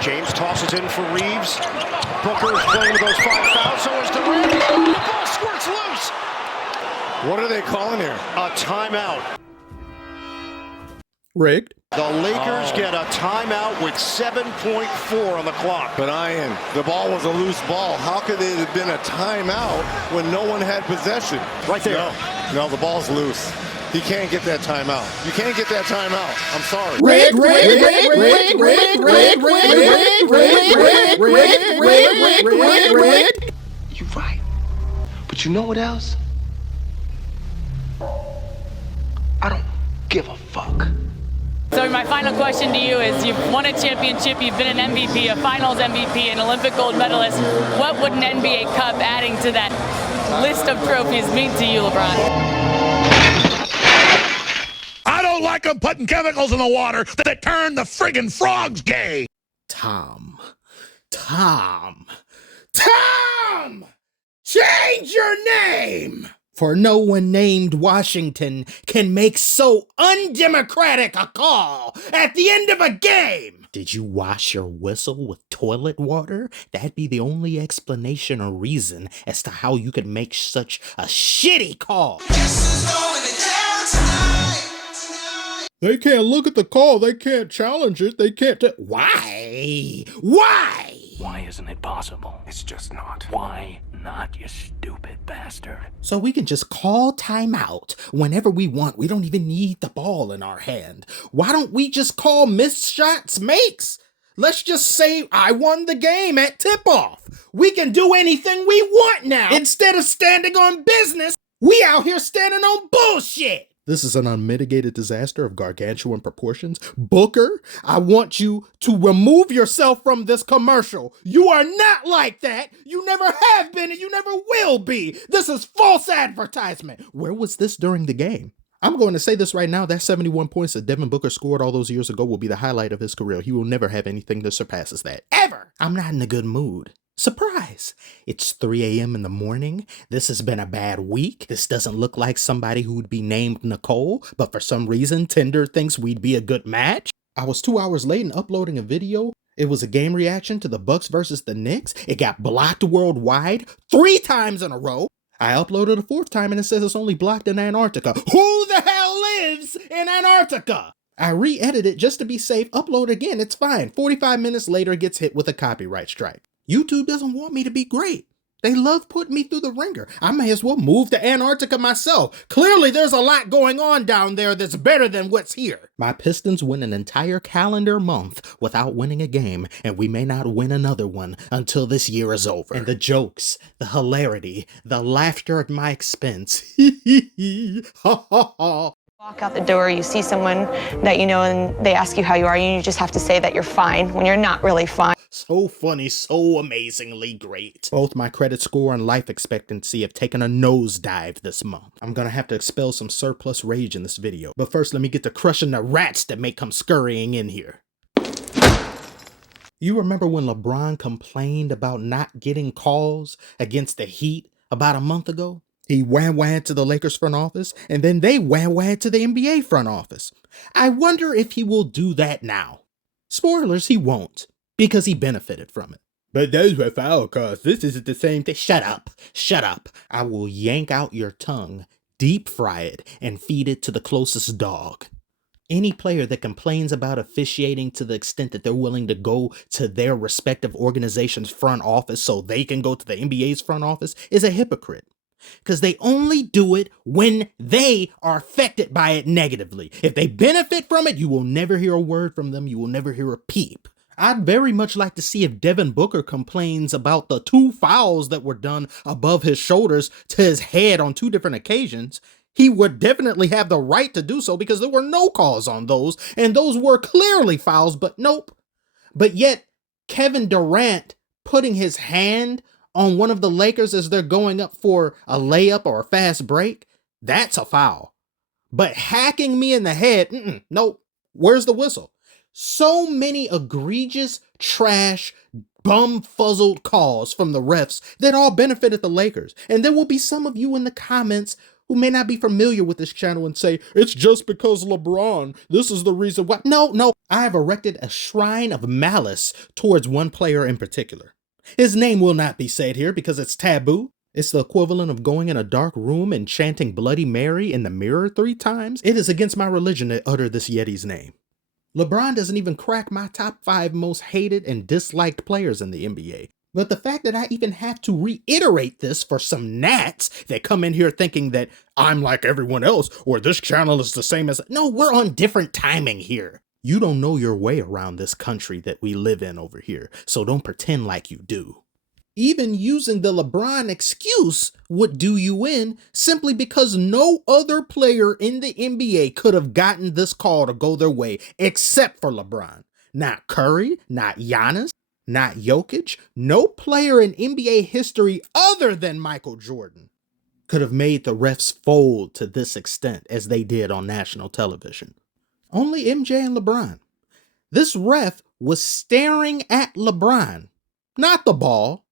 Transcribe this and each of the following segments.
James tosses in for Reeves. Booker is playing with those 5 fouls. So is Durant. The ball squirts loose. What are they calling here? A timeout. Rigged. The Lakers get a timeout with 7.4 on the clock. But Ian, the ball was a loose ball. How could it have been a timeout when no one had possession? Right there. No, the ball's loose. He can't get that timeout. You can't get that timeout. I'm sorry. You're right. But you know what else? I don't give a fuck. So my final question to you is, you've won a championship, you've been an MVP, a finals MVP, an Olympic gold medalist. What would an NBA Cup adding to that list of trophies mean to you, LeBron? I don't like them putting chemicals in the water that turn the friggin' frogs gay. Tom, change your name! For no one named Washington can make so undemocratic a call at the end of a game. Did you wash your whistle with toilet water? That'd be the only explanation or reason as to how you could make such a shitty call. They can't look at the call. They can't challenge it. They can't. Why? Why? Why isn't it possible? It's just not. Why not, you stupid bastard? So we can just call timeout whenever we want. We don't even need the ball in our hand. Why don't we just call missed shots makes? Let's just say I won the game at tip-off. We can do anything we want now. Instead of standing on business, we out here standing on bullshit. This is an unmitigated disaster of gargantuan proportions. Booker, I want you to remove yourself from this commercial. You are not like that. You never have been and you never will be. This is false advertisement. Where was this during the game? I'm going to say this right now. That 71 points that Devin Booker scored all those years ago will be the highlight of his career. He will never have anything that surpasses that. Ever. I'm not in a good mood. Surprise! It's 3 a.m. in the morning. This has been a bad week. This doesn't look like somebody who would be named Nicole, but for some reason, Tinder thinks we'd be a good match. I was 2 hours late in uploading a video. It was a game reaction to the Bucks versus the Knicks. It got blocked worldwide 3 times in a row. I uploaded a 4th time and it says it's only blocked in Antarctica. Who the hell lives in Antarctica? I re-edited it just to be safe, upload again, it's fine. 45 minutes later, it gets hit with a copyright strike. YouTube doesn't want me to be great. They love putting me through the ringer. I may as well move to Antarctica myself. Clearly, there's a lot going on down there that's better than what's here. My Pistons win an entire calendar month without winning a game, and we may not win another one until this year is over. And the jokes, the hilarity, the laughter at my expense. Ha ha ha. Walk out the door, you see someone that you know and they ask you how you are, and you just have to say that you're fine when you're not really fine. So funny, so amazingly great. Both my credit score and life expectancy have taken a nosedive this month. I'm gonna have to expel some surplus rage in this video. But first, let me get to crushing the rats that may come scurrying in here. You remember when LeBron complained about not getting calls against the Heat about a month ago? He wah-wah to the Lakers front office, and then they wah-wah to the NBA front office. I wonder if he will do that now. Spoilers, he won't, because he benefited from it. But those were foul calls. This isn't the same thing. Shut up. Shut up. I will yank out your tongue, deep fry it, and feed it to the closest dog. Any player that complains about officiating to the extent that they're willing to go to their respective organization's front office so they can go to the NBA's front office is a hypocrite. Because they only do it when they are affected by it negatively. If they benefit from it, you will never hear a word from them. You will never hear a peep. I'd very much like to see if Devin Booker complains about the 2 fouls that were done above his shoulders to his head on 2 different occasions. He would definitely have the right to do so because there were no calls on those, and those were clearly fouls, but nope. But yet, Kevin Durant putting his hand on one of the Lakers as they're going up for a layup or a fast break, that's a foul. But hacking me in the head, nope. Where's the whistle? So many egregious, trash, bum-fuzzled calls from the refs that all benefited the Lakers. And there will be some of you in the comments who may not be familiar with this channel and say, it's just because LeBron, this is the reason why. No, I have erected a shrine of malice towards one player in particular. His name will not be said here because it's taboo. It's the equivalent of going in a dark room and chanting Bloody Mary in the mirror 3 times. It is against my religion to utter this Yeti's name. LeBron doesn't even crack my top 5 most hated and disliked players in the NBA. But the fact that I even have to reiterate this for some gnats that come in here thinking that I'm like everyone else or this channel is the same as... No, we're on different timing here. You don't know your way around this country that we live in over here, so don't pretend like you do. Even using the LeBron excuse would do you in simply because no other player in the NBA could have gotten this call to go their way except for LeBron. Not Curry, not Giannis, not Jokic. No player in NBA history other than Michael Jordan could have made the refs fold to this extent as they did on national television. Only MJ and LeBron. This ref was staring at LeBron, not the ball.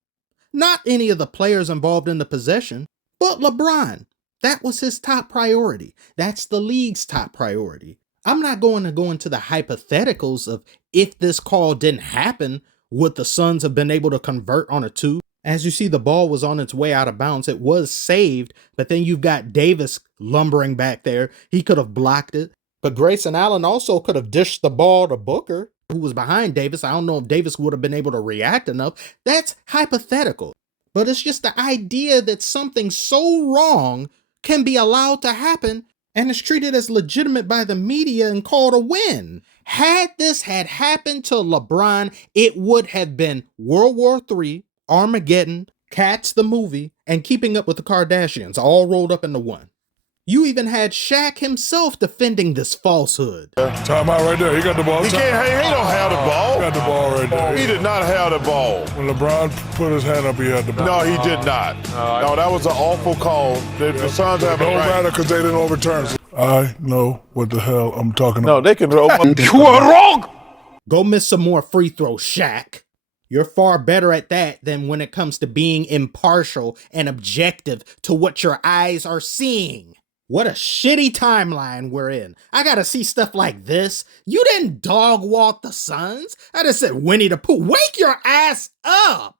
Not any of the players involved in the possession, but LeBron. That was his top priority. That's the league's top priority. I'm not going to go into the hypotheticals of if this call didn't happen, would the Suns have been able to convert on a 2? As you see, the ball was on its way out of bounds. It was saved, but then you've got Davis lumbering back there. He could have blocked it, but Grayson Allen also could have dished the ball to Booker, who was behind Davis. I don't know if Davis would have been able to react enough. That's hypothetical. But it's just the idea that something so wrong can be allowed to happen and is treated as legitimate by the media and called a win. Had this had happened to LeBron, it would have been World War III, Armageddon, Cats the movie, and Keeping Up with the Kardashians all rolled up into one. You even had Shaq himself defending this falsehood. Time out right there. He got the ball. He don't have the ball. He got the ball right there. He did not have the ball. When LeBron put his hand up, he had the ball. No, he did not. No, that was an awful call. The Suns have It a don't right. matter because they didn't overturn it. I know what the hell I'm talking about. No, they can throw. You are wrong! Go miss some more free throws, Shaq. You're far better at that than when it comes to being impartial and objective to what your eyes are seeing. What a shitty timeline we're in. I gotta see stuff like this. You didn't dog walk the Suns. I just said Winnie the Pooh. Wake your ass up.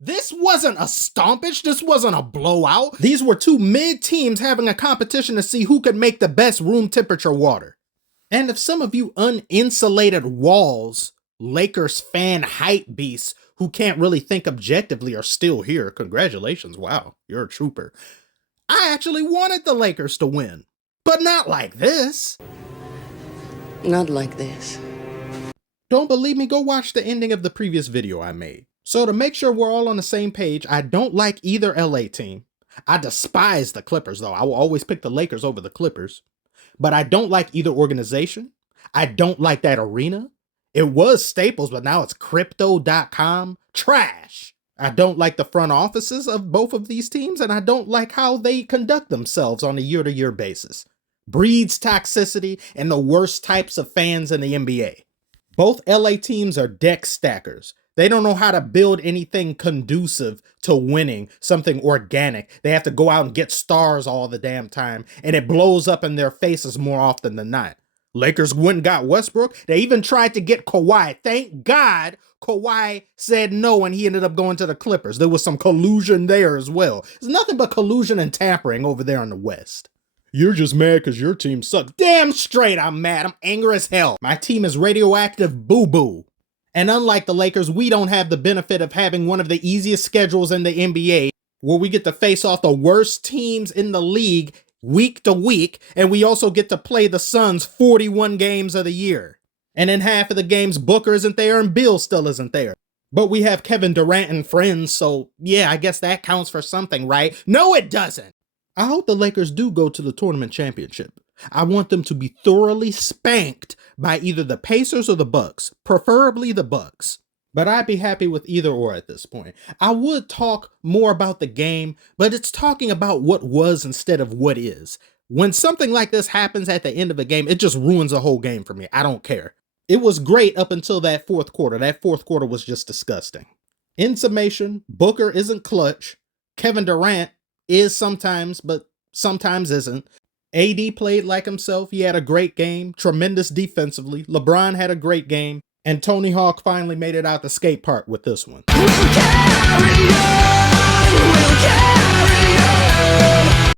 This wasn't a stompage. This wasn't a blowout. These were 2 mid teams having a competition to see who could make the best room temperature water. And if some of you uninsulated walls, Lakers fan hype beasts who can't really think objectively are still here, congratulations. Wow, you're a trooper. I actually wanted the Lakers to win, but not like this. Not like this. Don't believe me? Go watch the ending of the previous video I made. So to make sure we're all on the same page, I don't like either LA team. I despise the Clippers though. I will always pick the Lakers over the Clippers. But I don't like either organization. I don't like that arena. It was Staples, but now it's crypto.com. Trash. I don't like the front offices of both of these teams, and I don't like how they conduct themselves on a year-to-year basis. Breeds toxicity and the worst types of fans in the NBA. Both LA teams are deck stackers. They don't know how to build anything conducive to winning, something organic. They have to go out and get stars all the damn time, and it blows up in their faces more often than not. Lakers went and got Westbrook. They even tried to get Kawhi. Thank God Kawhi said no and he ended up going to the Clippers. There was some collusion there as well. There's nothing but collusion and tampering over there in the West. You're just mad because your team sucks. Damn straight I'm mad. I'm angry as hell. My team is radioactive boo-boo. And unlike the Lakers, we don't have the benefit of having one of the easiest schedules in the NBA where we get to face off the worst teams in the league week to week, and we also get to play the Suns 41 games of the year. And in half of the games, Booker isn't there and Bill still isn't there. But we have Kevin Durant and friends, so yeah, I guess that counts for something, right? No, it doesn't. I hope the Lakers do go to the tournament championship. I want them to be thoroughly spanked by either the Pacers or the Bucks, preferably the Bucks. But I'd be happy with either or at this point. I would talk more about the game, but it's talking about what was instead of what is. When something like this happens at the end of a game, it just ruins the whole game for me. I don't care. It was great up until that fourth quarter. That fourth quarter was just disgusting. In summation, Booker isn't clutch. Kevin Durant is sometimes, but sometimes isn't. AD played like himself. He had a great game, tremendous defensively. LeBron had a great game. And Tony Hawk finally made it out the skate park with this one.